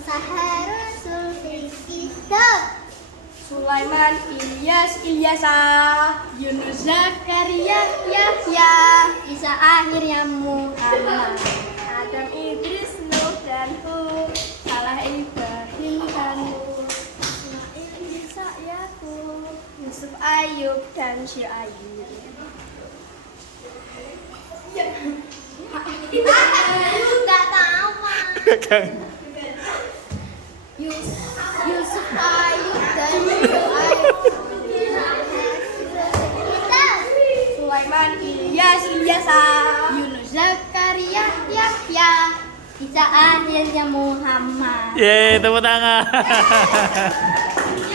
Musa, Harun, Zulkifli, Sulaiman, Ilyas, Ilyasa, Yunus, Zakaria, Yahya, Isa, akhirnya Muhammad, Adam, Idris, Nuh, dan Hud, Salah, Ibrahim, dan Nuh, Ismail, Isa, Yakub, Yusuf, Ayub, dan Syuaib. Nggak tahu Pak. Yusuf, Ayub, dan Syuaib. Sulaiman, Ilyas, Ilyasa, Yunus, Zakaria, Yahya, Isa, akhirnya Muhammad. Yeay, tepuk tangan.